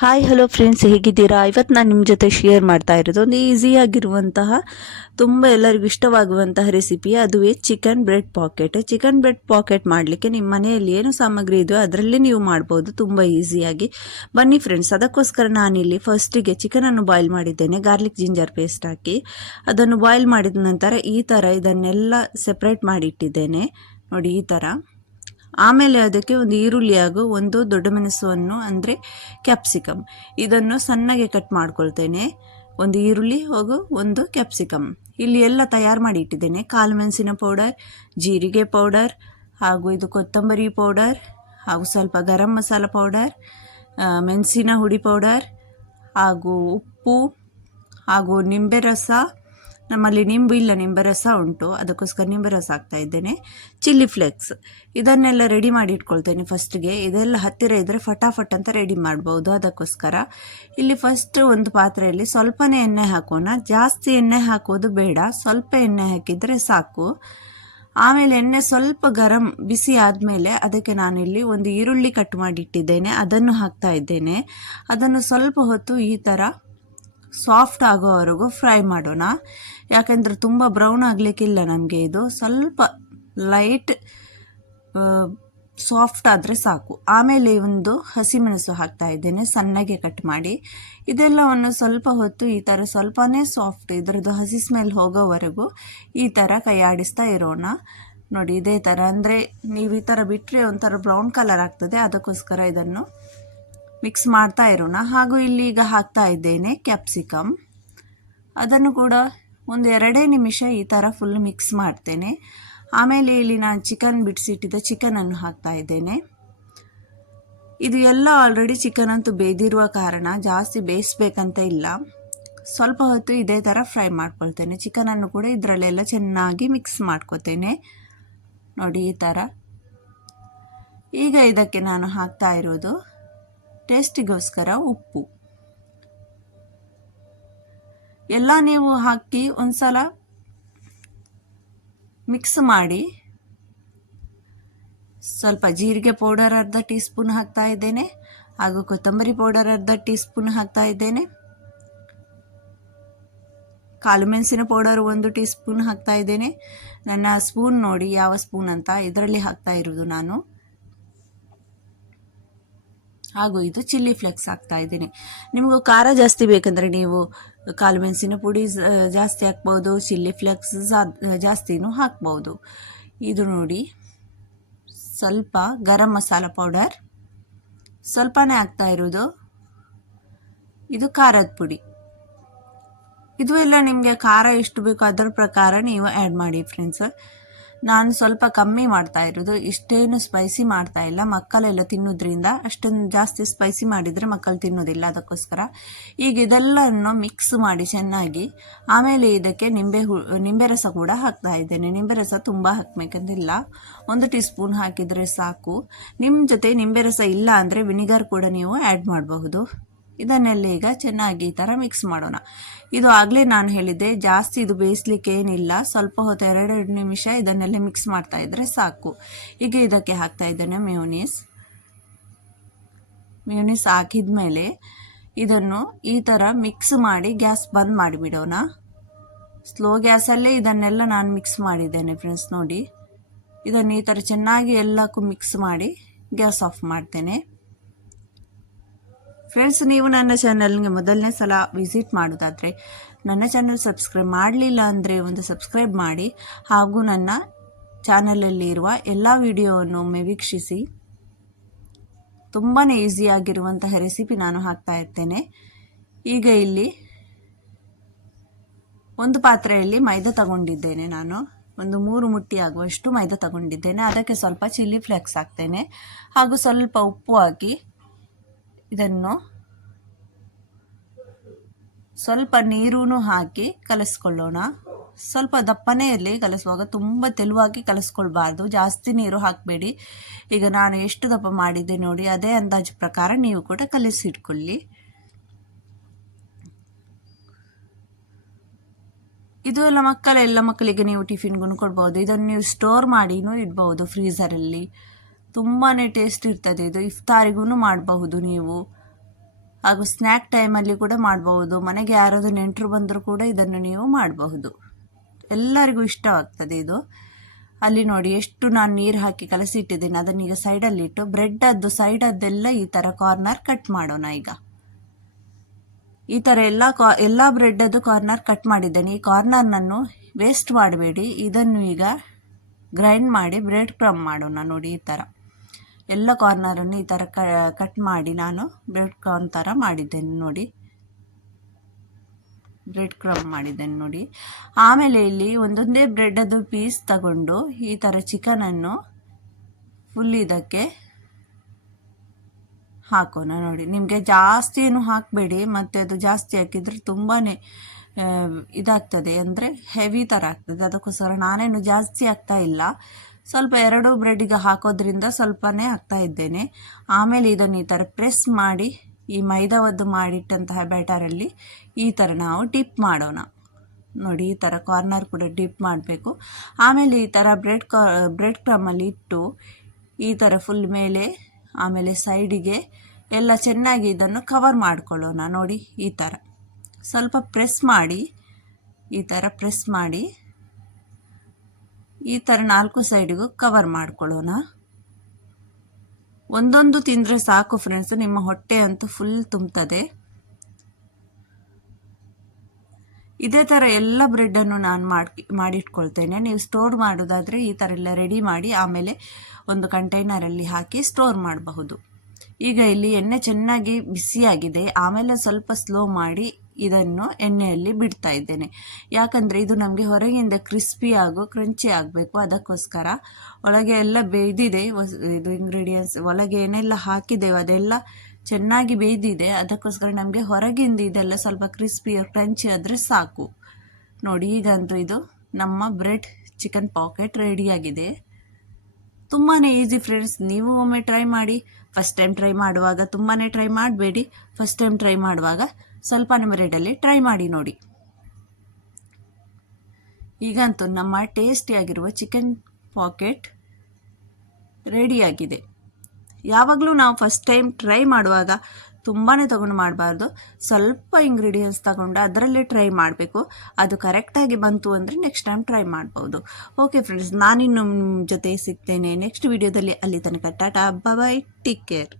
Hi hello friends, ಹೇಗಿದ್ದೀರಾ? ಇವತ್ತು ನಾನು ನಿಮ್ಮ ಜೊತೆ ಶೇರ್ ಮಾಡ್ತಾ ಇರೋದು ಒಂದು ಈಸಿಯಾಗಿರುವಂತಹ ತುಂಬ ಎಲ್ಲರಿಗೂ ಇಷ್ಟವಾಗುವಂತಹ ರೆಸಿಪಿ, ಅದುವೇ chicken bread pocket. Chicken bread pocket ಮಾಡಲಿಕ್ಕೆ ನಿಮ್ಮ ಮನೆಯಲ್ಲಿ ಏನು ಸಾಮಗ್ರಿ ಇದೆಯೋ ಅದರಲ್ಲೇ ನೀವು ಮಾಡ್ಬೋದು ತುಂಬ ಈಸಿಯಾಗಿ. ಬನ್ನಿ ಫ್ರೆಂಡ್ಸ್, ಅದಕ್ಕೋಸ್ಕರ ನಾನಿಲ್ಲಿ ಫಸ್ಟಿಗೆ ಚಿಕನನ್ನು ಬಾಯ್ಲ್ ಮಾಡಿದ್ದೇನೆ, ಗಾರ್ಲಿಕ್ ಜಿಂಜರ್ ಪೇಸ್ಟ್ ಹಾಕಿ. ಅದನ್ನು ಬಾಯ್ಲ್ ಮಾಡಿದ ನಂತರ ಈ ಥರ ಇದನ್ನೆಲ್ಲ ಸೆಪ್ರೇಟ್ ಮಾಡಿಟ್ಟಿದ್ದೇನೆ ನೋಡಿ, ಈ ಥರ. ಆಮೇಲೆ ಅದಕ್ಕೆ ಒಂದು ಈರುಳ್ಳಿ ಹಾಗೂ ಒಂದು ದೊಡ್ಡ ಮೆಣಸನ್ನು ಅಂದರೆ ಕ್ಯಾಪ್ಸಿಕಮ್, ಇದನ್ನು ಸಣ್ಣಗೆ ಕಟ್ ಮಾಡ್ಕೊಳ್ತೇನೆ. ಒಂದು ಈರುಳ್ಳಿ ಹಾಗೂ ಒಂದು ಕ್ಯಾಪ್ಸಿಕಮ್ ಇಲ್ಲಿ ಎಲ್ಲ ತಯಾರು ಮಾಡಿ ಇಟ್ಟಿದ್ದೇನೆ. ಕಾಳು ಮೆಣಸಿನ ಪೌಡರ್, ಜೀರಿಗೆ ಪೌಡರ್, ಹಾಗೂ ಇದು ಕೊತ್ತಂಬರಿ ಪೌಡರ್, ಹಾಗೂ ಸ್ವಲ್ಪ ಗರಂ ಮಸಾಲ ಪೌಡರ್, ಮೆಣಸಿನ ಹುಡಿ ಪೌಡರ್, ಹಾಗೂ ಉಪ್ಪು, ಹಾಗೂ ನಿಂಬೆ ರಸ. ನಮ್ಮಲ್ಲಿ ನಿಂಬು ಇಲ್ಲ, ನಿಂಬೆ ರಸ ಉಂಟು, ಅದಕ್ಕೋಸ್ಕರ ನಿಂಬೆ ರಸ ಹಾಕ್ತಾ ಇದ್ದೇನೆ. ಚಿಲ್ಲಿ ಫ್ಲೇಕ್ಸ್, ಇದನ್ನೆಲ್ಲ ರೆಡಿ ಮಾಡಿ ಇಟ್ಕೊಳ್ತೇನೆ ಫಸ್ಟ್ಗೆ. ಇದೆಲ್ಲ ಹತ್ತಿರ ಇದ್ದರೆ ಫಟಾಫಟ್ ಅಂತ ರೆಡಿ ಮಾಡ್ಬೋದು. ಅದಕ್ಕೋಸ್ಕರ ಇಲ್ಲಿ ಫಸ್ಟ್ ಒಂದು ಪಾತ್ರೆಯಲ್ಲಿ ಸ್ವಲ್ಪನೇ ಎಣ್ಣೆ ಹಾಕೋಣ. ಜಾಸ್ತಿ ಎಣ್ಣೆ ಹಾಕೋದು ಬೇಡ, ಸ್ವಲ್ಪ ಎಣ್ಣೆ ಹಾಕಿದರೆ ಸಾಕು. ಆಮೇಲೆ ಎಣ್ಣೆ ಸ್ವಲ್ಪ ಬಿಸಿ ಆದಮೇಲೆ ಅದಕ್ಕೆ ನಾನಿಲ್ಲಿ ಒಂದು ಈರುಳ್ಳಿ ಕಟ್ ಮಾಡಿ ಇಟ್ಟಿದ್ದೇನೆ, ಅದನ್ನು ಹಾಕ್ತಾ ಇದ್ದೇನೆ. ಅದನ್ನು ಸ್ವಲ್ಪ ಹೊತ್ತು ಈ ಥರ ಸಾಫ್ಟ್ ಆಗೋವರೆಗೂ ಫ್ರೈ ಮಾಡೋಣ. ಯಾಕೆಂದರೆ ತುಂಬ ಬ್ರೌನ್ ಆಗಲಿಕ್ಕಿಲ್ಲ ನಮಗೆ, ಇದು ಸ್ವಲ್ಪ ಲೈಟ್ ಸಾಫ್ಟ್ ಆದರೆ ಸಾಕು. ಆಮೇಲೆ ಒಂದು ಹಸಿಮೆಣಸು ಹಾಕ್ತಾ ಇದ್ದೇನೆ, ಸಣ್ಣಗೆ ಕಟ್ ಮಾಡಿ. ಇದೆಲ್ಲವನ್ನು ಸ್ವಲ್ಪ ಹೊತ್ತು ಈ ಥರ ಸ್ವಲ್ಪನೇ ಸಾಫ್ಟ್ ಇದರದ್ದು ಹಸಿ ಸ್ಮೆಲ್ ಹೋಗೋವರೆಗೂ ಈ ಥರ ಕೈ ಆಡಿಸ್ತಾ ಇರೋಣ. ನೋಡಿ, ಇದೇ ಥರ. ಅಂದರೆ ನೀವು ಈ ಥರ ಬಿಟ್ಟರೆ ಒಂಥರ ಬ್ರೌನ್ ಕಲರ್ ಆಗ್ತದೆ, ಅದಕ್ಕೋಸ್ಕರ ಇದನ್ನು ಮಿಕ್ಸ್ ಮಾಡ್ತಾ ಇರೋಣ. ಹಾಗೂ ಇಲ್ಲಿ ಈಗ ಹಾಕ್ತಾ ಇದ್ದೇನೆ ಕ್ಯಾಪ್ಸಿಕಮ್. ಅದನ್ನು ಕೂಡ ಒಂದು 2 ನಿಮಿಷ ಈ ಥರ ಫುಲ್ ಮಿಕ್ಸ್ ಮಾಡ್ತೇನೆ. ಆಮೇಲೆ ಇಲ್ಲಿ ನಾನು ಚಿಕನ್ ಬಿಡಿಸಿಟ್ಟಿದ್ದ ಚಿಕನನ್ನು ಹಾಕ್ತಾ ಇದ್ದೇನೆ. ಇದು ಎಲ್ಲ ಆಲ್ರೆಡಿ ಚಿಕನ್ ಅಂತೂ ಬೇಯ್ದಿರುವ ಕಾರಣ ಜಾಸ್ತಿ ಬೇಯಿಸ್ಬೇಕಂತ ಇಲ್ಲ, ಸ್ವಲ್ಪ ಹೊತ್ತು ಇದೇ ಥರ ಫ್ರೈ ಮಾಡ್ಕೊಳ್ತೇನೆ. ಚಿಕನನ್ನು ಕೂಡ ಇದರಲ್ಲೆಲ್ಲ ಚೆನ್ನಾಗಿ ಮಿಕ್ಸ್ ಮಾಡ್ಕೊತೇನೆ ನೋಡಿ, ಈ ಥರ. ಈಗ ಇದಕ್ಕೆ ನಾನು ಹಾಕ್ತಾ ಇರೋದು ಟೇಸ್ಟಿಗೋಸ್ಕರ ಉಪ್ಪು. ಎಲ್ಲ ನೀವು ಹಾಕಿ ಒಂದ್ಸಲ ಮಿಕ್ಸ್ ಮಾಡಿ. ಸ್ವಲ್ಪ ಜೀರಿಗೆ ಪೌಡರ್ ಅರ್ಧ ಟೀ ಸ್ಪೂನ್ ಹಾಕ್ತಾ ಇದ್ದೇನೆ, ಹಾಗೂ ಕೊತ್ತಂಬರಿ ಪೌಡರ್ ಅರ್ಧ ಟೀ ಸ್ಪೂನ್ ಹಾಕ್ತಾ ಇದ್ದೇನೆ. ಕಾಳು ಮೆಣಸಿನ ಪೌಡರ್ 1 ಟೀ ಸ್ಪೂನ್ ಹಾಕ್ತಾ ಇದ್ದೇನೆ. ನನ್ನ ಸ್ಪೂನ್ ನೋಡಿ ಯಾವ ಸ್ಪೂನ್ ಅಂತ, ಇದರಲ್ಲಿ ಹಾಕ್ತಾ ಇರೋದು ನಾನು. ಹಾಗೂ ಇದು ಚಿಲ್ಲಿ ಫ್ಲೇಕ್ಸ್ ಹಾಕ್ತಾ ಇದ್ದೀನಿ. ನಿಮಗೂ ಖಾರ ಜಾಸ್ತಿ ಬೇಕಂದರೆ ನೀವು ಕಾಳು ಮೆಣಸಿನ ಪುಡಿ ಜಾಸ್ತಿ ಹಾಕ್ಬೋದು, ಚಿಲ್ಲಿ ಫ್ಲೇಕ್ಸ್ ಜಾಸ್ತಿನೂ ಹಾಕ್ಬೋದು. ಇದು ನೋಡಿ, ಸ್ವಲ್ಪ ಗರಂ ಮಸಾಲ ಪೌಡರ್ ಸ್ವಲ್ಪನೇ ಹಾಕ್ತಾ ಇರೋದು. ಇದು ಖಾರದ ಪುಡಿ. ಇದು ಎಲ್ಲ ನಿಮಗೆ ಖಾರ ಎಷ್ಟು ಬೇಕೋ ಅದರ ಪ್ರಕಾರ ನೀವು ಆ್ಯಡ್ ಮಾಡಿ ಫ್ರೆಂಡ್ಸ್. ನಾನು ಸ್ವಲ್ಪ ಕಮ್ಮಿ ಮಾಡ್ತಾ ಇರೋದು, ಇಷ್ಟೇನು ಸ್ಪೈಸಿ ಮಾಡ್ತಾ ಇಲ್ಲ. ಮಕ್ಕಳೆಲ್ಲ ತಿನ್ನೋದ್ರಿಂದ ಅಷ್ಟೊಂದು ಜಾಸ್ತಿ ಸ್ಪೈಸಿ ಮಾಡಿದರೆ ಮಕ್ಕಳು ತಿನ್ನೋದಿಲ್ಲ, ಅದಕ್ಕೋಸ್ಕರ. ಈಗ ಇದೆಲ್ಲವನ್ನು ಮಿಕ್ಸ್ ಮಾಡಿ ಚೆನ್ನಾಗಿ. ಆಮೇಲೆ ಇದಕ್ಕೆ ನಿಂಬೆ ರಸ ಕೂಡ ಹಾಕ್ತಾ ಇದ್ದೇನೆ. ನಿಂಬೆ ರಸ ತುಂಬ ಹಾಕಬೇಕಂತಿಲ್ಲ, 1 ಟೀ ಸ್ಪೂನ್ ಹಾಕಿದರೆ ಸಾಕು. ನಿಮ್ಮ ಜೊತೆ ನಿಂಬೆ ರಸ ಇಲ್ಲ ಅಂದರೆ ವಿನಿಗರ್ ಕೂಡ ನೀವು ಆ್ಯಡ್ ಮಾಡಬಹುದು. ಇದನ್ನೆಲ್ಲ ಈಗ ಚೆನ್ನಾಗಿ ಈ ಥರ ಮಿಕ್ಸ್ ಮಾಡೋಣ. ಇದು ಆಗಲೇ ನಾನು ಹೇಳಿದ್ದೆ, ಜಾಸ್ತಿ ಇದು ಬೇಯಿಸ್ಲಿಕ್ಕೆ ಏನಿಲ್ಲ, ಸ್ವಲ್ಪ ಹೊತ್ತು 2 ನಿಮಿಷ ಇದನ್ನೆಲ್ಲ ಮಿಕ್ಸ್ ಮಾಡ್ತಾ ಇದ್ದರೆ ಸಾಕು. ಈಗ ಇದಕ್ಕೆ ಹಾಕ್ತಾ ಇದ್ದೇನೆ ಮ್ಯೂನಿಸ್ ಹಾಕಿದ ಮೇಲೆ ಇದನ್ನು ಈ ಥರ ಮಿಕ್ಸ್ ಮಾಡಿ ಗ್ಯಾಸ್ ಬಂದ್ ಮಾಡಿಬಿಡೋಣ. ಸ್ಲೋ ಗ್ಯಾಸಲ್ಲೇ ಇದನ್ನೆಲ್ಲ ನಾನು ಮಿಕ್ಸ್ ಮಾಡಿದ್ದೇನೆ ಫ್ರೆಂಡ್ಸ್. ನೋಡಿ, ಇದನ್ನು ಈ ಥರ ಚೆನ್ನಾಗಿ ಎಲ್ಲಕ್ಕೂ ಮಿಕ್ಸ್ ಮಾಡಿ ಗ್ಯಾಸ್ ಆಫ್ ಮಾಡ್ತೇನೆ. ಫ್ರೆಂಡ್ಸ್, ನೀವು ನನ್ನ ಚಾನಲ್ಗೆ ಮೊದಲನೇ ಸಲ ವಿಸಿಟ್ ಮಾಡೋದಾದರೆ ನನ್ನ ಚಾನಲ್ ಸಬ್ಸ್ಕ್ರೈಬ್ ಮಾಡಲಿಲ್ಲ ಅಂದರೆ ಒಂದು ಸಬ್ಸ್ಕ್ರೈಬ್ ಮಾಡಿ, ಹಾಗೂ ನನ್ನ ಚಾನಲಲ್ಲಿ ಇರುವ ಎಲ್ಲ ವಿಡಿಯೋವನ್ನು ಒಮ್ಮೆ ವೀಕ್ಷಿಸಿ. ತುಂಬಾ ಈಸಿಯಾಗಿರುವಂತಹ ರೆಸಿಪಿ ನಾನು ಹಾಕ್ತಾ ಇರ್ತೇನೆ. ಈಗ ಇಲ್ಲಿ ಒಂದು ಪಾತ್ರೆಯಲ್ಲಿ ಮೈದಾ ತಗೊಂಡಿದ್ದೇನೆ, ನಾನು ಒಂದು 3 ಮುಟ್ಟಿ ಆಗುವಷ್ಟು ಮೈದಾ ತಗೊಂಡಿದ್ದೇನೆ. ಅದಕ್ಕೆ ಸ್ವಲ್ಪ ಚಿಲ್ಲಿ ಫ್ಲೇಕ್ಸ್ ಹಾಕ್ತೇನೆ, ಹಾಗೂ ಸ್ವಲ್ಪ ಉಪ್ಪು ಹಾಕಿ ಇದನ್ನು ಸ್ವಲ್ಪ ನೀರೂ ಹಾಕಿ ಕಲಿಸ್ಕೊಳ್ಳೋಣ. ಸ್ವಲ್ಪ ದಪ್ಪನೇ ಇರಲಿ ಕಲಿಸುವಾಗ, ತುಂಬ ತೆಳುವಾಗಿ ಕಲಿಸ್ಕೊಳ್ಬಾರ್ದು, ಜಾಸ್ತಿ ನೀರು ಹಾಕಬೇಡಿ. ಈಗ ನಾನು ಎಷ್ಟು ದಪ್ಪ ಮಾಡಿದ್ದೆ ನೋಡಿ, ಅದೇ ಅಂದಾಜು ಪ್ರಕಾರ ನೀವು ಕೂಡ ಕಲಿಸಿಟ್ಕೊಳ್ಳಿ. ಇದು ಎಲ್ಲ ಮಕ್ಕಳಿಗೆ ನೀವು ಟಿಫಿನ್ಗೂ ಕೊಡ್ಬೋದು. ಇದನ್ನು ನೀವು ಸ್ಟೋರ್ ಮಾಡಿನೂ ಇಡ್ಬೋದು ಫ್ರೀಝರಲ್ಲಿ. ತುಂಬಾ ಟೇಸ್ಟ್ ಇರ್ತದೆ ಇದು. ಇಫ್ತಾರಿಗೂ ಮಾಡಬಹುದು ನೀವು. ಹಾಗೂ ಸ್ನ್ಯಾಕ್ ಟೈಮಲ್ಲಿ ಕೂಡ ಮಾಡಬಹುದು. ಮನೆಗೆ ಯಾರಾದರೂ ನೆಂಟರು ಬಂದರೂ ಕೂಡ ಇದನ್ನು ನೀವು ಮಾಡಬಹುದು. ಎಲ್ಲರಿಗೂ ಇಷ್ಟವಾಗ್ತದೆ ಇದು. ಅಲ್ಲಿ ನೋಡಿ ಎಷ್ಟು ನಾನು ನೀರು ಹಾಕಿ ಕಲಸಿಟ್ಟಿದ್ದೇನೆ. ಅದನ್ನೀಗ ಸೈಡಲ್ಲಿಟ್ಟು ಬ್ರೆಡ್ಡದ್ದು ಸೈಡದ್ದೆಲ್ಲ ಈ ಥರ ಕಾರ್ನರ್ ಕಟ್ ಮಾಡೋಣ. ಈಗ ಈ ಥರ ಎಲ್ಲ ಬ್ರೆಡ್ಡದ್ದು ಕಾರ್ನರ್ ಕಟ್ ಮಾಡಿದ್ದೇನೆ. ಈ ಕಾರ್ನರ್ನನ್ನು ವೇಸ್ಟ್ ಮಾಡಬೇಡಿ. ಇದನ್ನು ಈಗ ಗ್ರೈಂಡ್ ಮಾಡಿ ಬ್ರೆಡ್ ಕ್ರಮ್ ಮಾಡೋಣ. ನೋಡಿ ಈ ಥರ ಎಲ್ಲ ಕಾರ್ನರನ್ನು ಈ ಥರ ಕಟ್ ಮಾಡಿ ನಾನು ಬ್ರೆಡ್ ಕಾರ್ನ್ ಥರ ಮಾಡಿದ್ದೇನೆ. ನೋಡಿ ಬ್ರೆಡ್ ಕ್ರಮ್ ಮಾಡಿದ್ದೇನೆ ನೋಡಿ. ಆಮೇಲೆ ಇಲ್ಲಿ ಒಂದೊಂದೇ ಬ್ರೆಡ್ಡದು ಪೀಸ್ ತಗೊಂಡು ಈ ಥರ ಚಿಕನನ್ನು ಫುಲ್ ಇದಕ್ಕೆ ಹಾಕೋಣ. ನೋಡಿ ನಿಮಗೆ ಜಾಸ್ತಿ ಏನು ಹಾಕಬೇಡಿ, ಮತ್ತು ಅದು ಜಾಸ್ತಿ ಹಾಕಿದರೆ ತುಂಬಾ ಇದಾಗ್ತದೆ, ಅಂದರೆ ಹೆವಿ ಥರ ಆಗ್ತದೆ. ಅದಕ್ಕೋಸ್ಕರ ನಾನೇನು ಜಾಸ್ತಿ ಆಗ್ತಾ ಇಲ್ಲ, ಸ್ವಲ್ಪ 2 ಬ್ರೆಡ್ಡಿಗೆ ಹಾಕೋದ್ರಿಂದ ಸ್ವಲ್ಪನೇ ಹಾಕ್ತಾ ಇದ್ದೇನೆ. ಆಮೇಲೆ ಇದನ್ನು ಈ ಥರ ಪ್ರೆಸ್ ಮಾಡಿ ಈ ಮೈದಾವದ್ದು ಮಾಡಿಟ್ಟಂತಹ ಬ್ಯಾಟರಲ್ಲಿ ಈ ಥರ ನಾವು ಡಿಪ್ ಮಾಡೋಣ. ನೋಡಿ ಈ ಥರ ಕಾರ್ನರ್ ಕೂಡ ಡಿಪ್ ಮಾಡಬೇಕು. ಆಮೇಲೆ ಈ ಥರ ಬ್ರೆಡ್ ಕ್ರಮಲ್ಲಿ ಇಟ್ಟು ಈ ಥರ ಫುಲ್ ಮೇಲೆ ಆಮೇಲೆ ಸೈಡಿಗೆ ಎಲ್ಲ ಚೆನ್ನಾಗಿ ಇದನ್ನು ಕವರ್ ಮಾಡ್ಕೊಳ್ಳೋಣ. ನೋಡಿ ಈ ಥರ ಸ್ವಲ್ಪ ಪ್ರೆಸ್ ಮಾಡಿ ಈ ಥರ ಪ್ರೆಸ್ ಮಾಡಿ ಈ ಥರ 4 ಸೈಡಿಗೂ ಕವರ್ ಮಾಡ್ಕೊಳ್ಳೋಣ. ಒಂದೊಂದು ತಿಂದರೆ ಸಾಕು ಫ್ರೆಂಡ್ಸ್, ನಿಮ್ಮ ಹೊಟ್ಟೆ ಅಂತೂ ಫುಲ್ ತುಂಬ್ತದೆ. ಇದೇ ಥರ ಎಲ್ಲ ಬ್ರೆಡ್ಡನ್ನು ನಾನು ಮಾಡಿಟ್ಕೊಳ್ತೇನೆ. ನೀವು ಸ್ಟೋರ್ ಮಾಡೋದಾದರೆ ಈ ಥರ ಎಲ್ಲ ರೆಡಿ ಮಾಡಿ ಆಮೇಲೆ ಒಂದು ಕಂಟೈನರಲ್ಲಿ ಹಾಕಿ ಸ್ಟೋರ್ ಮಾಡಬಹುದು. ಈಗ ಇಲ್ಲಿ ಎಣ್ಣೆ ಚೆನ್ನಾಗಿ ಬಿಸಿಯಾಗಿದೆ. ಆಮೇಲೆ ಸ್ವಲ್ಪ ಸ್ಲೋ ಮಾಡಿ ಇದನ್ನು ಎಣ್ಣೆಯಲ್ಲಿ ಬಿಡ್ತಾ ಇದ್ದೇನೆ. ಯಾಕಂದರೆ ಇದು ನಮಗೆ ಹೊರಗಿಂದ ಕ್ರಿಸ್ಪಿ ಹಾಗೂ ಕ್ರಂಚಿ ಆಗಬೇಕು. ಅದಕ್ಕೋಸ್ಕರ ಒಳಗೆ ಎಲ್ಲ ಬೇಯ್ದಿದೆ, ಇದು ಇಂಗ್ರೀಡಿಯೆಂಟ್ಸ್ ಒಳಗೆ ಏನೆಲ್ಲ ಹಾಕಿದ್ದೇವೆ ಅದೆಲ್ಲ ಚೆನ್ನಾಗಿ ಬೇಯ್ದಿದೆ. ಅದಕ್ಕೋಸ್ಕರ ನಮಗೆ ಹೊರಗಿಂದ ಇದೆಲ್ಲ ಸ್ವಲ್ಪ ಕ್ರಿಸ್ಪಿ ಕ್ರಂಚಿ ಆದರೆ ಸಾಕು. ನೋಡಿ ಈಗಂತೂ ಇದು ನಮ್ಮ ಬ್ರೆಡ್ ಚಿಕನ್ ಪಾಕೆಟ್ ರೆಡಿಯಾಗಿದೆ. ತುಂಬಾ ಈಸಿ ಫ್ರೆಂಡ್ಸ್, ನೀವು ಒಮ್ಮೆ ಟ್ರೈ ಮಾಡಿ. ಫಸ್ಟ್ ಟೈಮ್ ಟ್ರೈ ಮಾಡುವಾಗ ತುಂಬಾ ಟ್ರೈ ಮಾಡಬೇಡಿ. ಫಸ್ಟ್ ಟೈಮ್ ಟ್ರೈ ಮಾಡುವಾಗ ಸ್ವಲ್ಪ ಬ್ರೆಡಲ್ಲಿ ಟ್ರೈ ಮಾಡಿ ನೋಡಿ. ಈಗಂತೂ ನಮ್ಮ ಟೇಸ್ಟಿಯಾಗಿರುವ ಚಿಕನ್ ಪಾಕೆಟ್ ರೆಡಿಯಾಗಿದೆ. ಯಾವಾಗಲೂ ನಾವು ಫಸ್ಟ್ ಟೈಮ್ ಟ್ರೈ ಮಾಡುವಾಗ ತುಂಬಾ ತಗೊಂಡು ಮಾಡಬಾರ್ದು, ಸ್ವಲ್ಪ ಇಂಗ್ರೀಡಿಯೆಂಟ್ಸ್ ತಗೊಂಡು ಅದರಲ್ಲೇ ಟ್ರೈ ಮಾಡಬೇಕು. ಅದು ಕರೆಕ್ಟಾಗಿ ಬಂತು ಅಂದರೆ ನೆಕ್ಸ್ಟ್ ಟೈಮ್ ಟ್ರೈ ಮಾಡ್ಬೋದು. ಓಕೆ ಫ್ರೆಂಡ್ಸ್, ನಾನಿನ್ನು ನಿಮ್ಮ ಜೊತೆ ಸಿಗ್ತೇನೆ ನೆಕ್ಸ್ಟ್ ವಿಡಿಯೋದಲ್ಲಿ. ಅಲ್ಲಿ ತನಕ ಟಾಟಾ, ಬಾಯ್, ಟೇಕ್ ಕೇರ್.